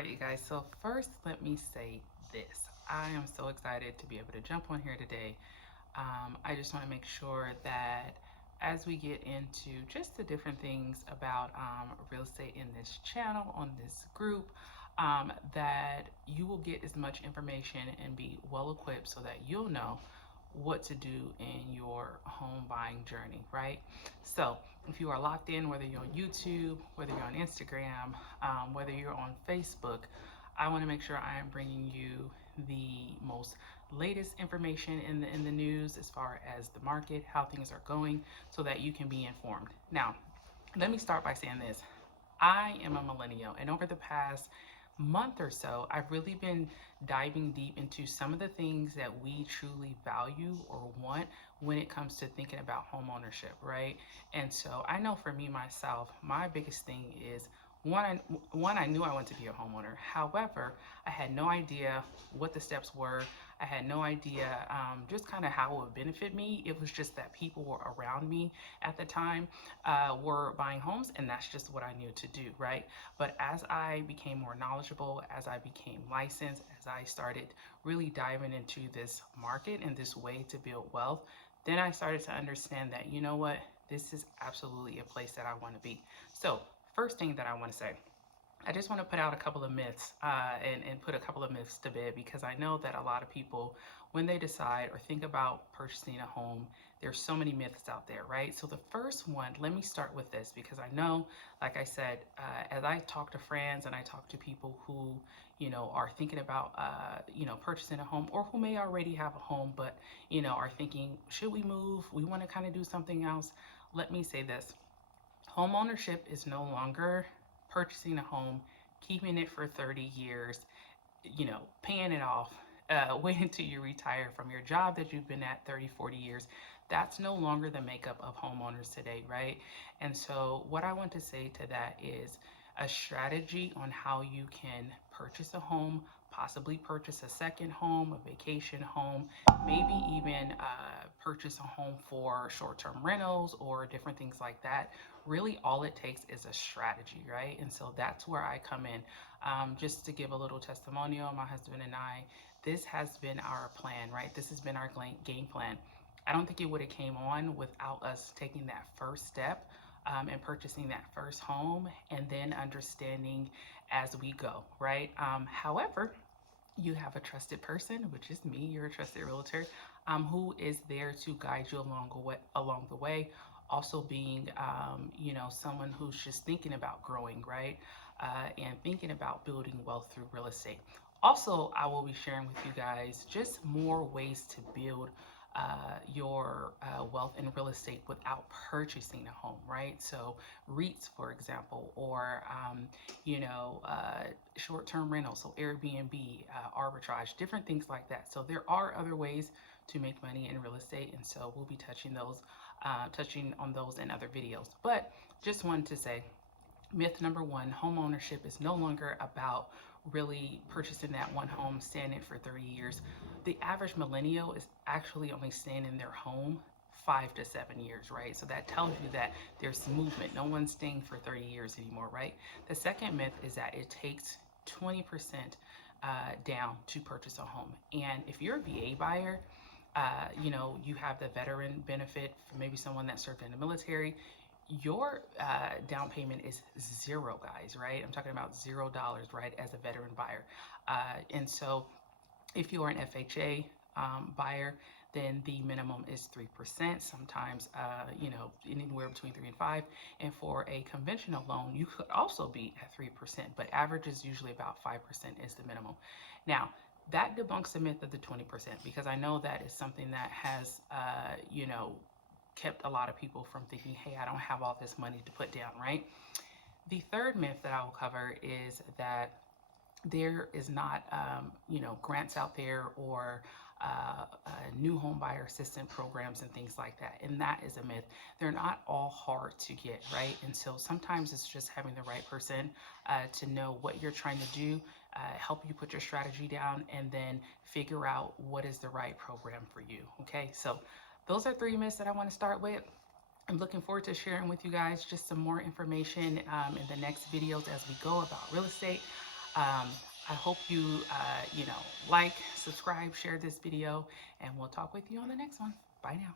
right, you guys. So, first, let me say this. I am so excited to be able to jump on here today. I just want to make sure that as we get into just the different things about real estate in this channel, on this group, that you will get as much information and be well equipped so that you'll know what to do in your home buying journey, right? So, if you are locked in, whether you're on YouTube, whether you're on Instagram, whether you're on Facebook, I want to make sure I am bringing you the most latest information in the news as far as the market, how things are going, so that you can be informed. Now, let me start by saying this. I am a millennial, and over the past month or so, I've really been diving deep into some of the things that we truly value or want when it comes to thinking about home ownership, right? And so I know for me myself, my biggest thing is one, I knew I wanted to be a homeowner. However, I had no idea what the steps were. I had no idea just kind of how it would benefit me. It was just that people were around me at the time were buying homes, and that's just what I knew to do, right? But as I became more knowledgeable, as I became licensed, as I started really diving into this market and this way to build wealth, then I started to understand that, you know what, this is absolutely a place that I want to be. So, first thing that I want to say, I just want to put out a couple of myths and put a couple of myths to bed because I know that a lot of people, when they decide or think about purchasing a home, there's so many myths out there, right? So the first one, let me start with this because I know, like I said, as I talk to friends and I talk to people who, are thinking about, purchasing a home or who may already have a home, but, are thinking, should we move? We want to kind of do something else. Let me say this. Home ownership is no longer purchasing a home, keeping it for 30 years, paying it off, waiting until you retire from your job that you've been at 30, 40 years. That's no longer the makeup of homeowners today, right? And so, what I want to say to that is a strategy on how you can purchase a home, possibly purchase a second home, a vacation home, maybe even purchase a home for short term rentals or different things like that. Really, all it takes is a strategy, right? And so that's where I come in. Just to give a little testimonial, my husband and I, this has been our plan, right? This has been our game plan. I don't think it would have came on without us taking that first step and purchasing that first home and then understanding as we go, right? However, you have a trusted person, which is me, you're a trusted realtor, who is there to guide you along the way. Also being, someone who's just thinking about growing, right? And thinking about building wealth through real estate. Also, I will be sharing with you guys just more ways to build your wealth in real estate without purchasing a home, right? So, REITs, for example, or short-term rentals, so Airbnb, arbitrage, different things like that. So there are other ways to make money in real estate, and so we'll be touching on those in other videos. But just wanted to say, myth number one: home ownership is no longer about really purchasing that one home, staying in it for 30 years. The average millennial is actually only staying in their home 5 to 7 years, right? So that tells you that there's movement. No one's staying for 30 years anymore, right? The second myth is that it takes 20% down to purchase a home. And if you're a VA buyer, you have the veteran benefit for maybe someone that served in the military. Your down payment is zero, guys, right? I'm talking about $0, right, as a veteran buyer. And so if you are an FHA buyer, then the minimum is 3%, sometimes, anywhere between 3 and 5. And for a conventional loan, you could also be at 3%, but average is usually about 5% is the minimum. Now, that debunks the myth of the 20% because I know that is something that has, kept a lot of people from thinking, hey, I don't have all this money to put down, right? The third myth that I will cover is that there is not, grants out there or new home buyer assistance programs and things like that. And that is a myth. They're not all hard to get, right? And so sometimes it's just having the right person to know what you're trying to do, help you put your strategy down, and then figure out what is the right program for you. Okay, so those are 3 myths that I want to start with. I'm looking forward to sharing with you guys just some more information in the next videos as we go about real estate. Um, I hope you, like, subscribe, share this video, and we'll talk with you on the next one. Bye now.